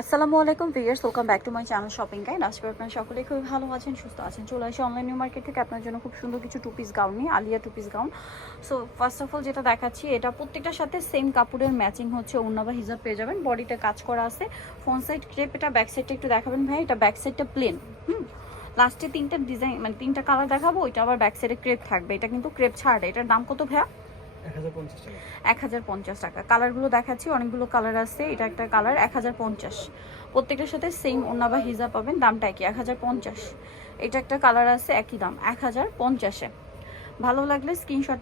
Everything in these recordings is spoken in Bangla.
আসসালামু আলাইকুম viewers, welcome back to my channel shopping guide. আজকে আপনারা সকলেই খুবই ভালো আছেন, সুস্থ আছেন। চলে আসি অনলাইন নিউ মার্কেট থেকে আপনার জন্য খুব সুন্দর কিছু টু পিস গাউন নিয়ে, Alia two piece gown. So first of all যেটা দেখাচ্ছি, এটা প্রত্যেকটার সাথে সেম কাপড়ের ম্যাচিং হচ্ছে ওড়না বা হিজাব পেয়ে যাবেন। বডিতে কাজ করা আছে, ফ্রন্ট সাইড ক্রেপ, এটা ব্যাক সাইডটা একটু দেখাবেন ভাই। এটা ব্যাক সাইডটা প্লেন, লাস্টে তিনটা ডিজাইন মানে তিনটা কালার দেখাবো, ওইটা আবার ব্যাক সাইডে ক্রেপ থাকবে। এটা কিন্তু ক্রেপ ছাড়। এটার দাম কত ভাইয়া? 1050 টাকা। কালারগুলো দেখাচ্ছি, অনেকগুলো কালার আছে। এটা একটা কালার 1050, প্রত্যেকটার সাথে সেম ওড়না বা হিজাব পাবেন, দামটা একই 1050। এটা একটা কালার আছে, একই দাম 1050-এ। ভালো লাগলে স্ক্রিনশট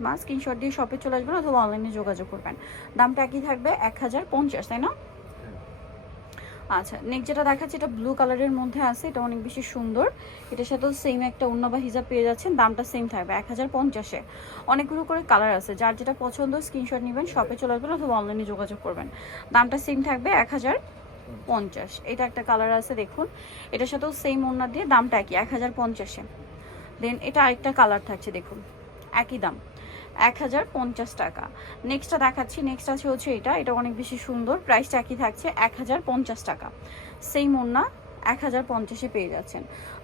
দিয়ে শপে চলে আসবেন অথবা অনলাইনে যোগাযোগ করবেন। দামটা একই থাকবে 1050, তাই না? আচ্ছা, নেক্সট যেটা দেখাচ্ছি, এটা ব্লু কালারের মধ্যে আছে। এটা অনেক বেশি সুন্দর। এটার সাথেও সেম একটা ওড়না বা হিজাব পেয়ে যাচ্ছেন, দামটা সেম থাকবে 1050-এ। অনেকগুলো করে কালার আছে, যার যেটা পছন্দ স্ক্রিনশট নেবেন, শপে চলে আসবেন অথবা অনলাইনে যোগাযোগ করবেন। দামটা সেম থাকবে 1050। এটা একটা কালার আছে, দেখুন। এটার সাথেও সেম ওড়না দিয়ে দামটা একই 1050-এ। দেন এটা আরেকটা কালার থাকছে, দেখুন, একই দাম 1050 টাকা। নেক্সটটা দেখাচ্ছি, নেক্সট আছে হচ্ছে এটা অনেক বেশি সুন্দর, প্রাইসটা একই থাকছে 1050 টাকা। সেম ওড়না 1050-এ পেয়ে যাচ্ছেন।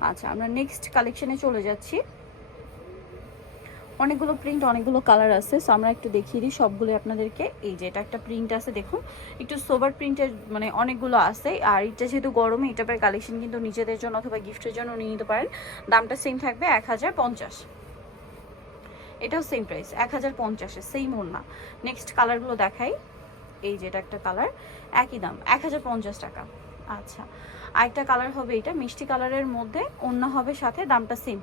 আচ্ছা, আমরা নেক্সট কালেকশনে চলে যাচ্ছি। অনেকগুলো প্রিন্ট, অনেকগুলো কালার আছে, সো আমরা একটু দেখিয়ে দিই সবগুলো আপনাদেরকে। এই যে এটা একটা প্রিন্ট আছে, দেখুন, একটু সোবার প্রিন্টের, মানে অনেকগুলো আছে। আর এটা যেহেতু গরমে, এটা টাইপের কালেকশন কিন্তু নিজেদের জন্য অথবা গিফটের জন্য নিয়ে নিতে পারেন। দামটা সেম থাকবে 1050। এটাও সেম প্রাইস 1050-এ, সেম ওড়না। নেক্সট কালারগুলো দেখাই। এই যে এটা একটা কালার, একই দাম 1050 টাকা। আচ্ছা, আরেকটা কালার হবে, এটা মিষ্টি কালারের মধ্যে, ওড়না হবে সাথে, দামটা সেম।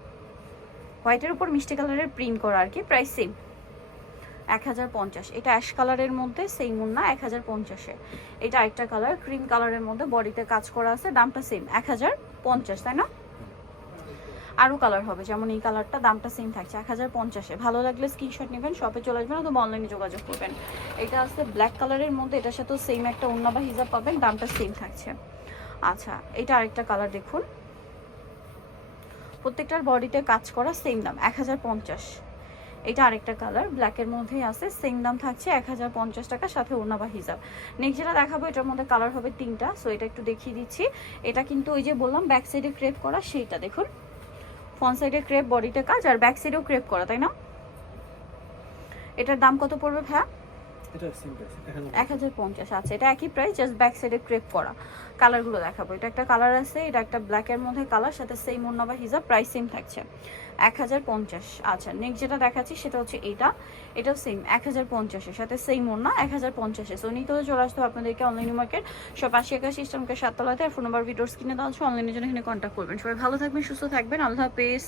হোয়াইটের উপর মিষ্টি কালারের প্রিন্ট করা আর কি, প্রাইস সেম 1050। এটা অ্যাশ কালারের মধ্যে, সেম ওড়না 1050-এ। এটা আরেকটা কালার ক্রিম কালারের মধ্যে, বডিতে কাজ করা আছে, দামটা সেম 1050, তাই না? আরও কালার হবে, যেমন এই কালারটা, দামটা সেম থাকছে 1050-এ। ভালো লাগলে স্ক্রিনশট নেবেন, শপে চলে আসবেন অথবা অনলাইনে যোগাযোগ করবেন। এটা আছে ব্ল্যাক কালারের মধ্যে, এটার সাথেও সেম একটা ওড়না বা হিজাব পাবেন, দামটা সেম থাকছে। আচ্ছা, এটা আরেকটা কালার, দেখুন, প্রত্যেকটার বডিতে কাজ করা, সেম দাম 1050। এটা আরেকটা কালার ব্ল্যাকের মধ্যেই আছে, সেম দাম থাকছে 1050 টাকা, সাথে ওড়না বা হিজাব। নেক্সট যেটা দেখাবো, এটার মধ্যে কালার হবে তিনটা, সো এটা একটু দেখিয়ে দিচ্ছি। এটা কিন্তু ওই যে বললাম ব্যাক সাইডে ক্রেপ করা, সেইটা দেখুন, ফ্রন্ট সাইডে ক্রেপ, বডিতে কাজ, আর ব্যাক সাইডেও ক্রেপ করা, তাই না? এটার দাম কত পড়বে ভাইয়া? 1050। আচ্ছা, এটা একই প্রাইস, জাস্ট ব্যাক সাইডে ক্রেপ করা। কালারগুলো দেখাবো। এটা একটা কালার আছে, এটা একটা ব্ল্যাকের মধ্যে কালার, সাথে সেম ওড়না বা হিজাব, প্রাইস সেম থাকছে 1050। আচ্ছা, নেক্সট যেটা দেখাচ্ছি সেটা হচ্ছে এটাও সেম 1050-এর সাথে সেম ওড়না 1050-এ। সো নিতে হলে চলে আসতে হবে আপনাদেরকে অনলাইন মার্কেট, সব 80 ইস্টার্নকে 7 তলাতে। আর ফোন নাম্বার ভিডিওর স্ক্রিনে দেওয়া আছে, অনলাইনের জন্য এখানে কন্ট্যাক্ট করবেন। সবাই ভালো থাকবেন, সুস্থ থাকবেন, আল্লাহ হাফেজ।